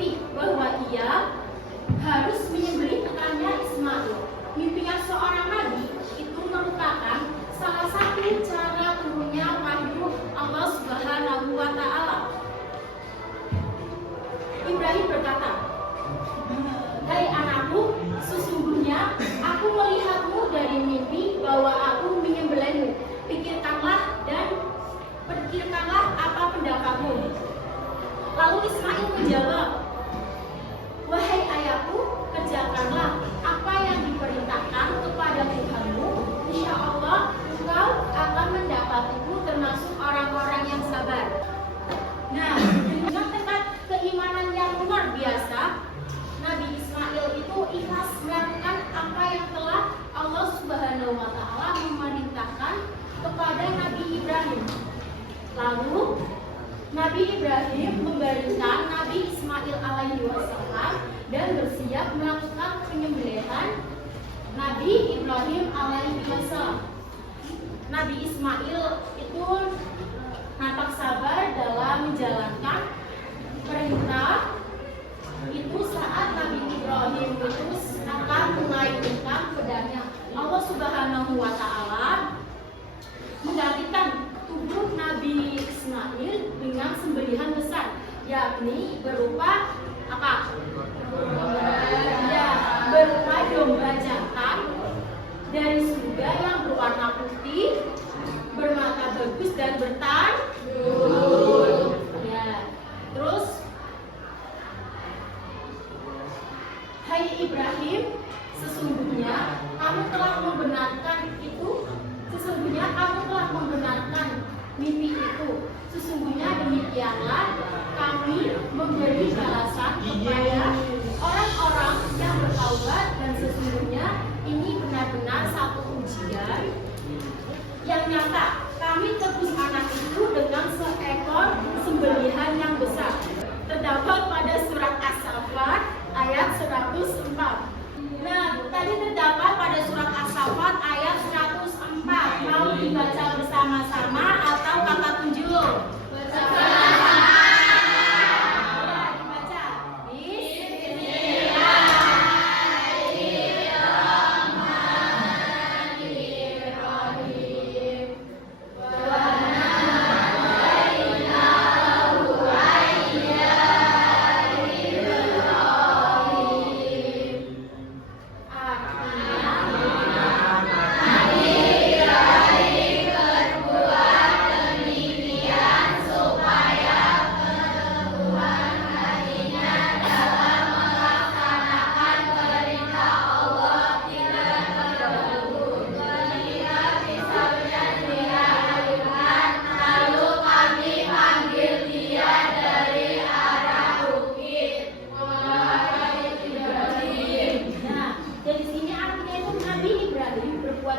bermimpi bahwa ia harus menyembelih putranya Ismail. Mimpinya seorang nabi itu merupakan salah satu cara turunnya wahyu Allah Subhanahu wa Ta'ala. Ibrahim berkata, "Hai anakku, sesungguhnya aku melihatmu dari mimpi bahwa aku menyembelihmu. Pikirkanlah apa pendapatmu." Lalu Ismail menjawab, "Wahai ayahku, kerjakanlah apa yang diperintahkan kepada Tuhanmu. Insya Allah engkau akan mendapatiku termasuk orang-orang yang sabar." Nah, dengan tekad keimanan yang luar biasa, Nabi Ismail itu ikhlas melakukan apa yang telah Allah Subhanahu wa Ta'ala memerintahkan kepada Nabi Ibrahim. Lalu Nabi Ibrahim membaringkan Nabi Ismail alaihi wasallam dan bersiap melakukan penyembelihan Nabi Ibrahim alaihi wasallam. Nabi Ismail itu nampak sabar dalam menjalankan perintah itu saat Nabi Ibrahim itu akan mengayunkan pedangnya. Allah Subhanahu wa Ta'ala menggantikan tubuh Nabi Ismail dengan sembelihan besar, yakni berupa apa? Berupa domba jantan dari surga yang berwarna putih, bermata bagus dan bertanduk. Terus, "Hai Ibrahim, sesungguhnya kamu telah membenarkan mimpi itu. Sesungguhnya demikianlah kami memberi balasan kepada orang-orang yang bertaubat, dan sesungguhnya ini benar-benar satu ujian yang nyata. Kami tebus anak itu dengan seekor sembelihan yang besar." Terdapat pada surat As-Saffat ayat 104. Nah, tadi terdapat pada surat As-Saffat ayat 104. Mau dibaca bersama-sama atau kakak tunjuk?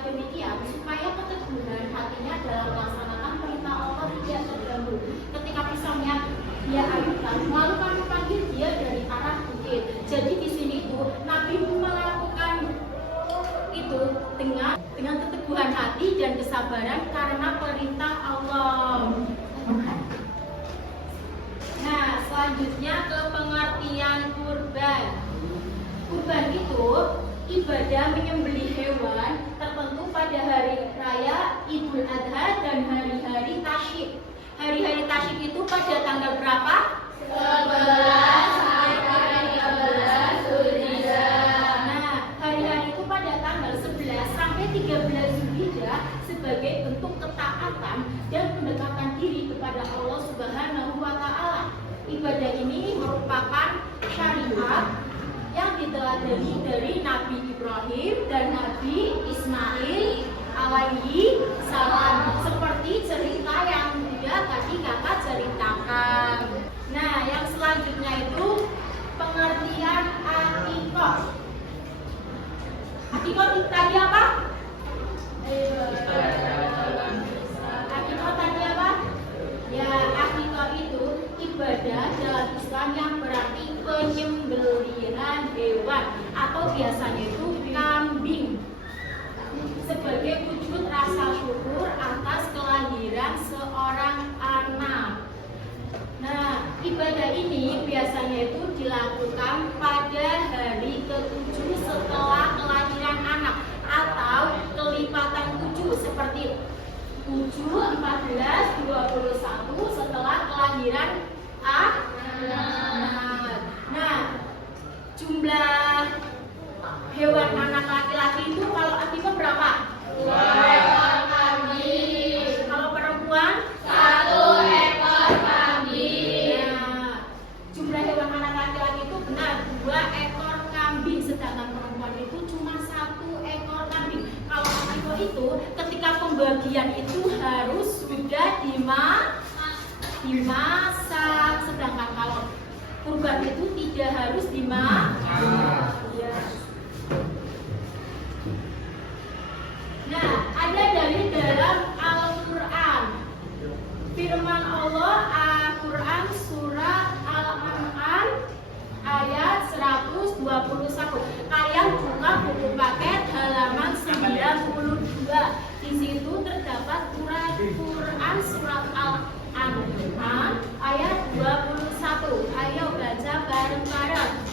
Demikian supaya keteguhan hatinya dalam melaksanakan perintah Allah tidak terganggu. Ketika pisaunya dia ayunkan, lalu kami panggil dia dari arah bukit. Jadi di sini itu Nabi melakukan itu dengan keteguhan hati dan kesabaran karena perintah Allah. Nah, selanjutnya ke pengertian kurban. Kurban itu ibadah menyembelih hewan tertentu pada hari raya Idul Adha dan hari-hari tasyrik. Hari-hari tasyrik itu pada tanggal berapa? 11 sampai 13 Zulhijjah. Nah, hari-hari itu pada tanggal 11 sampai 13 Zulhijjah sebagai bentuk ketaatan dan pendekatan diri kepada Allah Subhanahu wa Ta'ala. Ibadah ini merupakan syariat yang diteladani dari Nabi Ibrahim dan Nabi Ismail alaihi salam, seperti cerita yang sudah tadi kakak ceritakan. Nah, yang selanjutnya itu pengertian akikah. Akikah tadi apa? Akikah tadi apa? Ya, akikah itu ibadah dalam Islam yang berarti penyembelihan hewan atau biasanya itu kambing sebagai wujud rasa syukur atas kelahiran seorang anak. Nah, ibadah ini biasanya itu dilakukan pada hari ke-7 setelah kelahiran anak atau kelipatan 7 seperti 7, 14, 21 setelah kelahiran anak. Nah, jumlah hewan anak laki-laki itu kalau aktifnya berapa? 2 ekor kambing. Kalau perempuan? 1 ekor kambing. Nah, jumlah hewan anak laki-laki itu benar 2 ekor kambing, sedangkan perempuan itu cuma 1 ekor kambing. Kalau aktifnya itu ketika pembagian itu harus sudah dimasak, sedangkan kalau kurban itu tidak harus dimasak. Ya. Nah, ada dalil dalam Al-Quran. Firman Allah Al-Quran surat Al-An'am ayat 121. Kalian buka buku paket halaman 92. Di situ terdapat Quran surat Al-An'am ayat 21. Ayo baca bareng-bareng.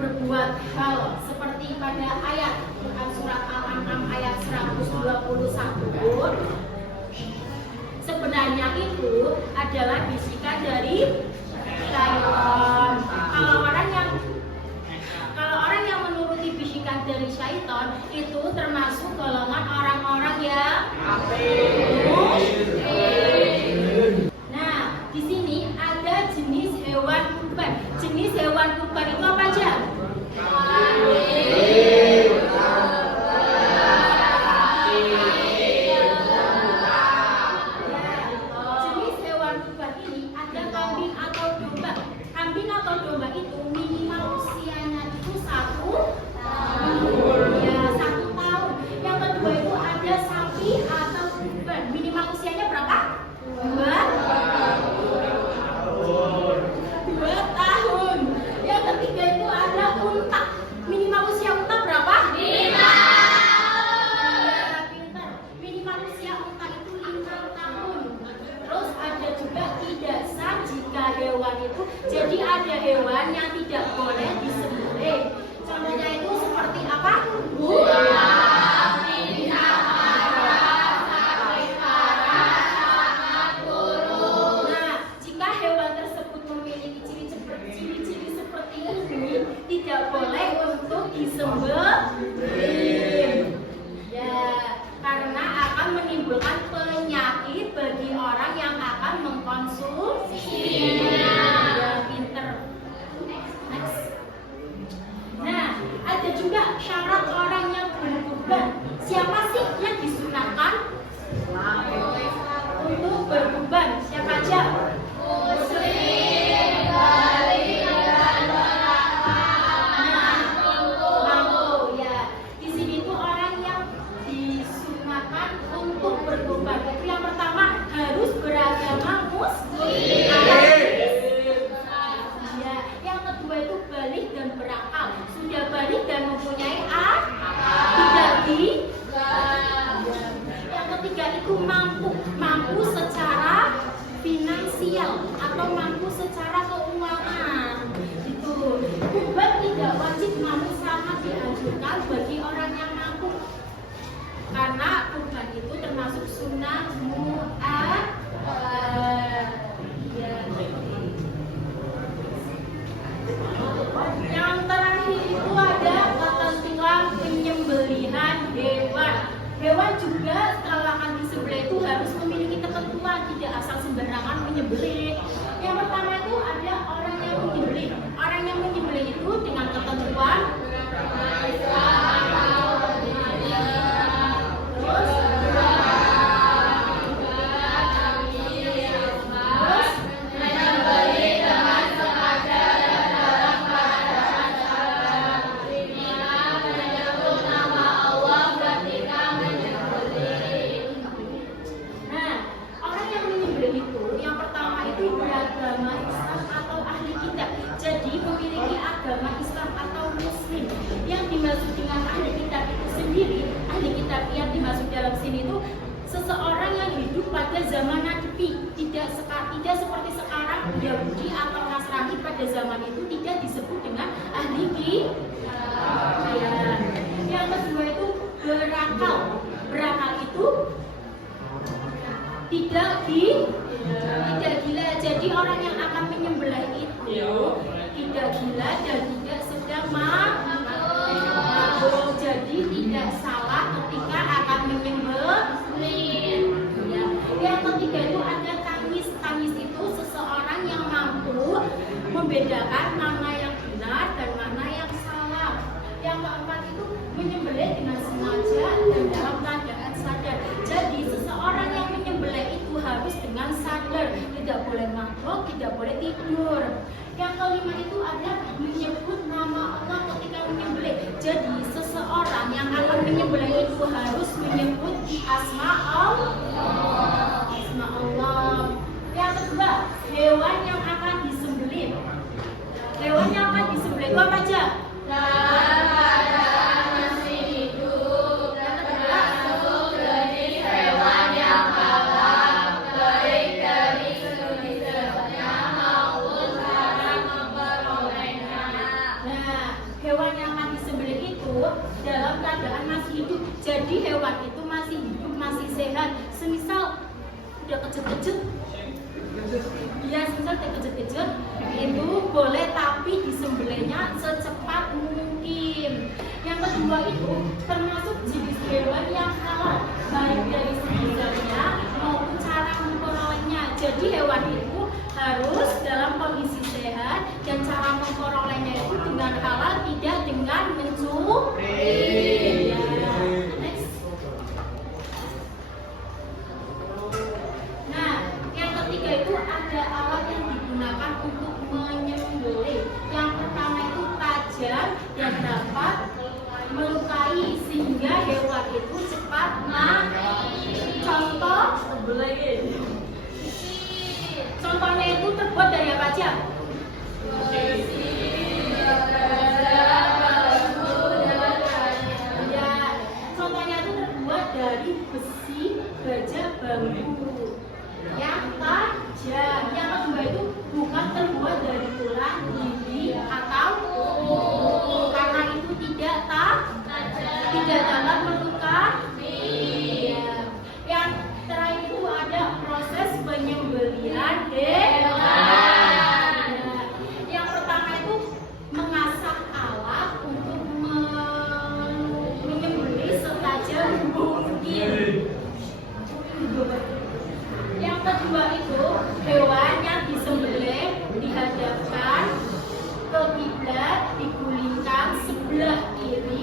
berbuat hal seperti pada ayat Quran surat Al-An'am ayat 121, sebenarnya itu adalah bisikan dari syaitan. Kalau orang yang menuruti bisikan dari syaitan itu termasuk golongan orang-orang yang Nah, di sini ada jenis hewan kurban. Jenis hewan kurban itu apa aja? Jenis hewan kurban ini ada kambing atau domba. Kambing atau domba itu minimal usianya itu 1 tahun. Ya, 1 tahun. Yang kedua itu ada sapi atau kurban. Minimal usianya berapa? 2 tahun. Yang ketiga itu ada unta. Minimal usia unta berapa? 5 tahun. Ya, pintar. Minimal usia unta itu 5 tahun. Terus ada juga tidak sah jika hewan itu, jadi ada hewan yang tidak boleh disembelih. Contohnya itu seperti apa? Tidak boleh untuk disembelih, ya, karena akan menimbulkan penyakit bagi orang yang akan mengkonsumsinya. Ya, pinter. juga syarat orang yang berkurban. Siapa sih yang disunahkan untuk berkurban? Siapa aja? Muslim, balik, dan mampu. Ya, di sini tuh orang yang disunahkan untuk berkurban. Itu yang pertama harus beragama Muslim. Ya, yang kedua itu balik dan berakal. Sudah balik dan mempunyai tidak di. Yang ketiga itu mampu secara finansial atau mampu secara keuangan. Itu kurban tidak wajib namun sangat dianjurkan bagi orang yang mampu. Karena kurban itu termasuk sunnah mu'akkad. Yang terakhir itu ada ketentuan penyembelihan hewan. Hewan juga setelah akan disembelih itu harus memiliki ketentuan, tidak asal sembarangan menyembelih. Yang pertama itu ada orang yang menyembelih. Orang yang menyembelih itu dengan ketentuan seseorang yang hidup pada zaman Nabi, tidak seperti sekarang Yahudi atau Nasrani pada zaman itu tidak disebut dengan ahli kitab. Yang kedua itu berakal. Berakal itu tidak gila. Jadi orang yang akan menyembelih itu tidak gila dan tidak sedang mabuk. Jadi tidak salah ketika akan menyembelih. Ya. Yang ketiga itu ada tamis. Tamis itu seseorang yang mampu membedakan mana yang benar dan mana yang salah. Yang keempat itu menyembelih dengan sengaja dan dalam keadaan sadar. Jadi seseorang yang menyembelih itu harus dengan sadar, tidak boleh mabuk, tidak boleh tidur. Yang kelima itu ada menyebut nama Allah ketika menyembelih. Jadi seseorang yang akan menyembelih itu harus menyebut asma Allah. Yang kedua, hewan yang akan disembelih. Hewan yang akan disembelih itu apa aja? Masih hidup. Yang kedua, jenis hewan yang halal, baik dari segi sehatnya maupun cara memperolehnya. Nah, hewan yang akan disembelih itu dalam keadaan masih hidup. Jadi hewan itu masih hidup, masih sehat. Semisal udah kejet-kejet, semisal udah kejet-kejet, itu boleh tapi disembelihnya secepat mungkin. Yang kedua itu termasuk jenis hewan yang halal, baik dari segi zatnya maupun cara memperolehnya. Jadi hewan itu harus dalam kondisi sehat dan cara memperolehnya itu dengan halal, tidak dengan mencuri. Nah, yang ketiga itu ada alat yang digunakan untuk menyembelih. Yang pertama itu tajam dan dapat melukai sehingga hewan itu cepat mati. Contohnya itu terbuat dari apa aja? Ya, contohnya itu terbuat dari besi, baja, bambu. Yang tajam. Yang kedua itu bukan terbuat dari tulang, gigi atau kuku, karena itu tidak dapat melukai. Yang terakhir itu ada proses penyembelihan hewan. Yang pertama itu mengasah alat untuk menyembelih setajam mungkin. Yang kedua itu hewan yang disembelih dihadapkan ke kiblat, digulingkan sebelah kiri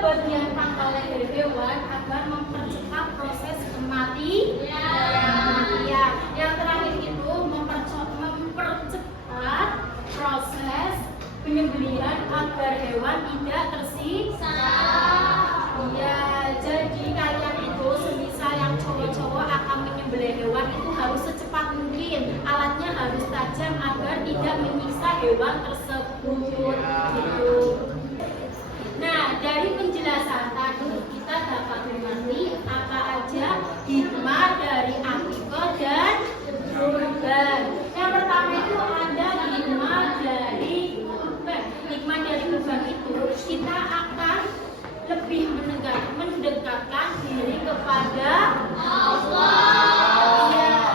bagian pangkal leher hewan agar mempercepat proses kematian. Yang terakhir itu mempercepat proses penyembelihan agar hewan tidak tersiksa. Ya, jadi kalian itu semisal yang cowok-cowok akan menyembelih hewan itu harus secepat mungkin, alatnya harus tajam agar tidak menyiksa hewan tersebut gitu. Nah, dari penjelasan tadi kita dapat mengerti apa aja hikmah dari akikah dan kurban. Yang pertama itu ada hikmah dari kurban. Hikmah dari kurban itu kita akan lebih mendekatkan diri kepada Allah. Ya,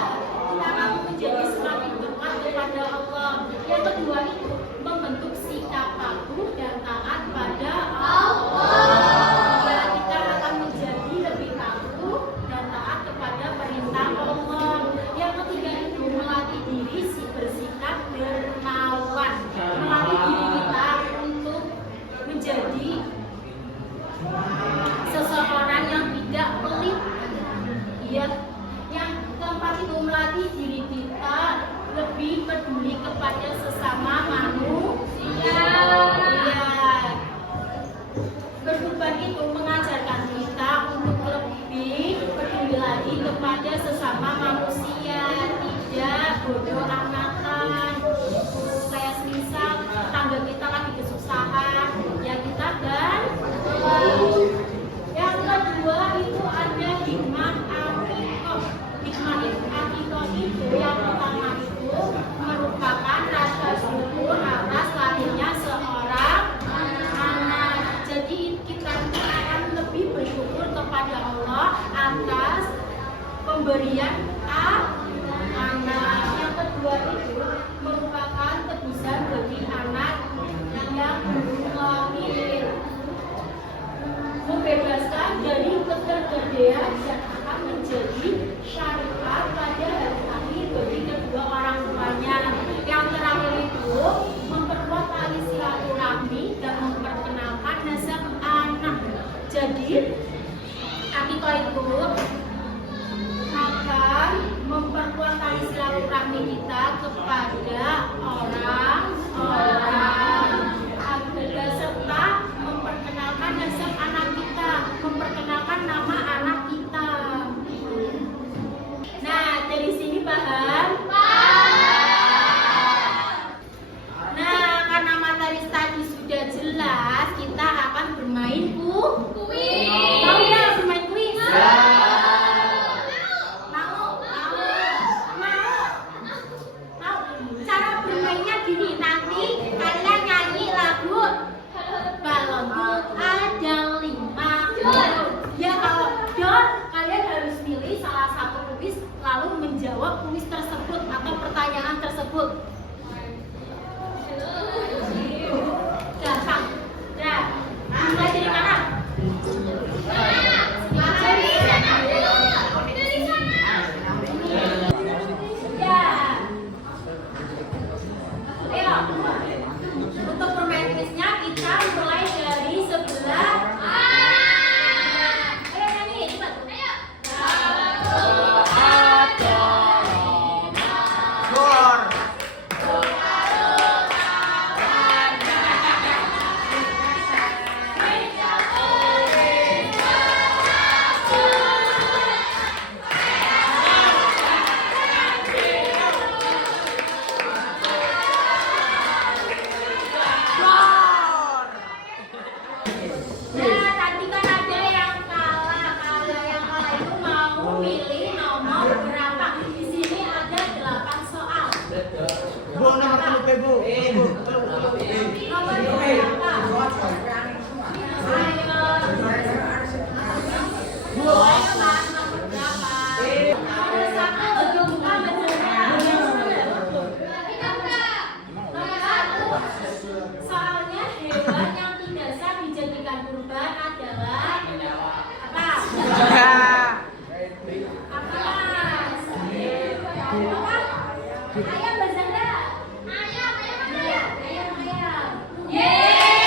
kita akan menjadi semakin dekat kepada Allah. Yang kedua itu membentuk sikap patuh dan taat pada Allah. Ya, kita akan menjadi lebih patuh dan taat kepada perintah Allah. Yang ketiga itu melatih diri bersikap dermawan, melatih diri kita untuk menjadi seseorang yang tidak pelit. Iya. Yang keempat itu melatih diri kita lebih peduli kepada sesama manusia. Berkurban itu mengajarkan kita untuk lebih peduli lagi kepada sesama manusia, tidak bodoh amatan. Kayak semisal tetangga kita lagi kesusahan, ya kita dan yang kedua itu ada hikmah akikah. Hikmah akikah itu yang pertama itu merupakan rasa syukur atas lahirnya seorang anak. Jadi kita akan lebih bersyukur kepada Allah atas pemberian anak. Yang kedua itu merupakan tebusan bagi anak yang belum lahir, membebaskan dari ketergantungan yang akan menjadi syariat pada hari akhir bagi kedua orang tuanya. Yang terakhir itu memperkuat tali silaturahmi dan memperkenalkan nasab anak. Jadi akikah itu akan memperkuat tali silaturahmi kita kepada orang-orang serta memperkenalkan nasab anak kita, memperkenalkan nama anak kita. Nah, dari sini paham? Nah, karena materi tadi sudah jelas, kita akan bermain kuis. Mau ya bermain kuis? Cara bermainnya gini, nanti kalian nyanyi lagu Balonku ada 5 don. Ya, kalau don kalian harus pilih salah satu kuis lalu menjawab kuis tersebut atau pertanyaan tersebut. Gampang. Nah, mulai dari mana? Untuk permain kuisnya kita mulai dari sebelah. Ayo nyanyi, cepat. Ayo. Nah, tadi kan ada yang kalah. Kalau yang kalah itu mau pilih nomor berapa? Di sini ada 8 soal. Bu, nomor berapa, Bu? Nomor berapa? Ayo. Boleh kan nomor berapa? Nomor 1, buka bacanya. Nomor 1. Soalnya hewan yang tidak sah dijadikan kurban adalah apa? Apa, Mas? Apa? Ayam, Mbak Zahra. Ayam. Yeay.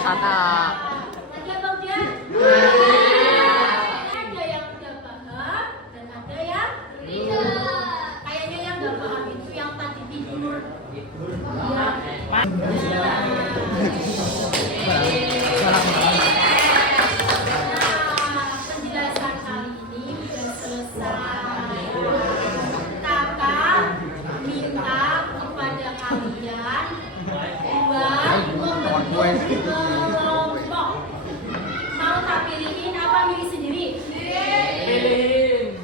Sana. Lagi apa dia? Ada yang udah paham dan ada yang tidak. Kayaknya yang nggak paham itu yang tadi tidur. Ya. Penjelasan kali ini sudah selesai. Kakak minta kepada kalian buat membentuk kelompok. Mau tak pilihin apa milih sendiri? Pilihin.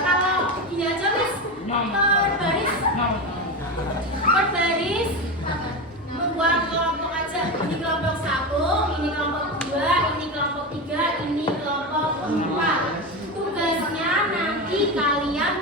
Kalau gini aja Mas, berbaris, membuat kelompok aja. Ini kelompok 1, ini kelompok 2, ini kelompok 3, ini kelompok 4. Tugasnya nanti kalian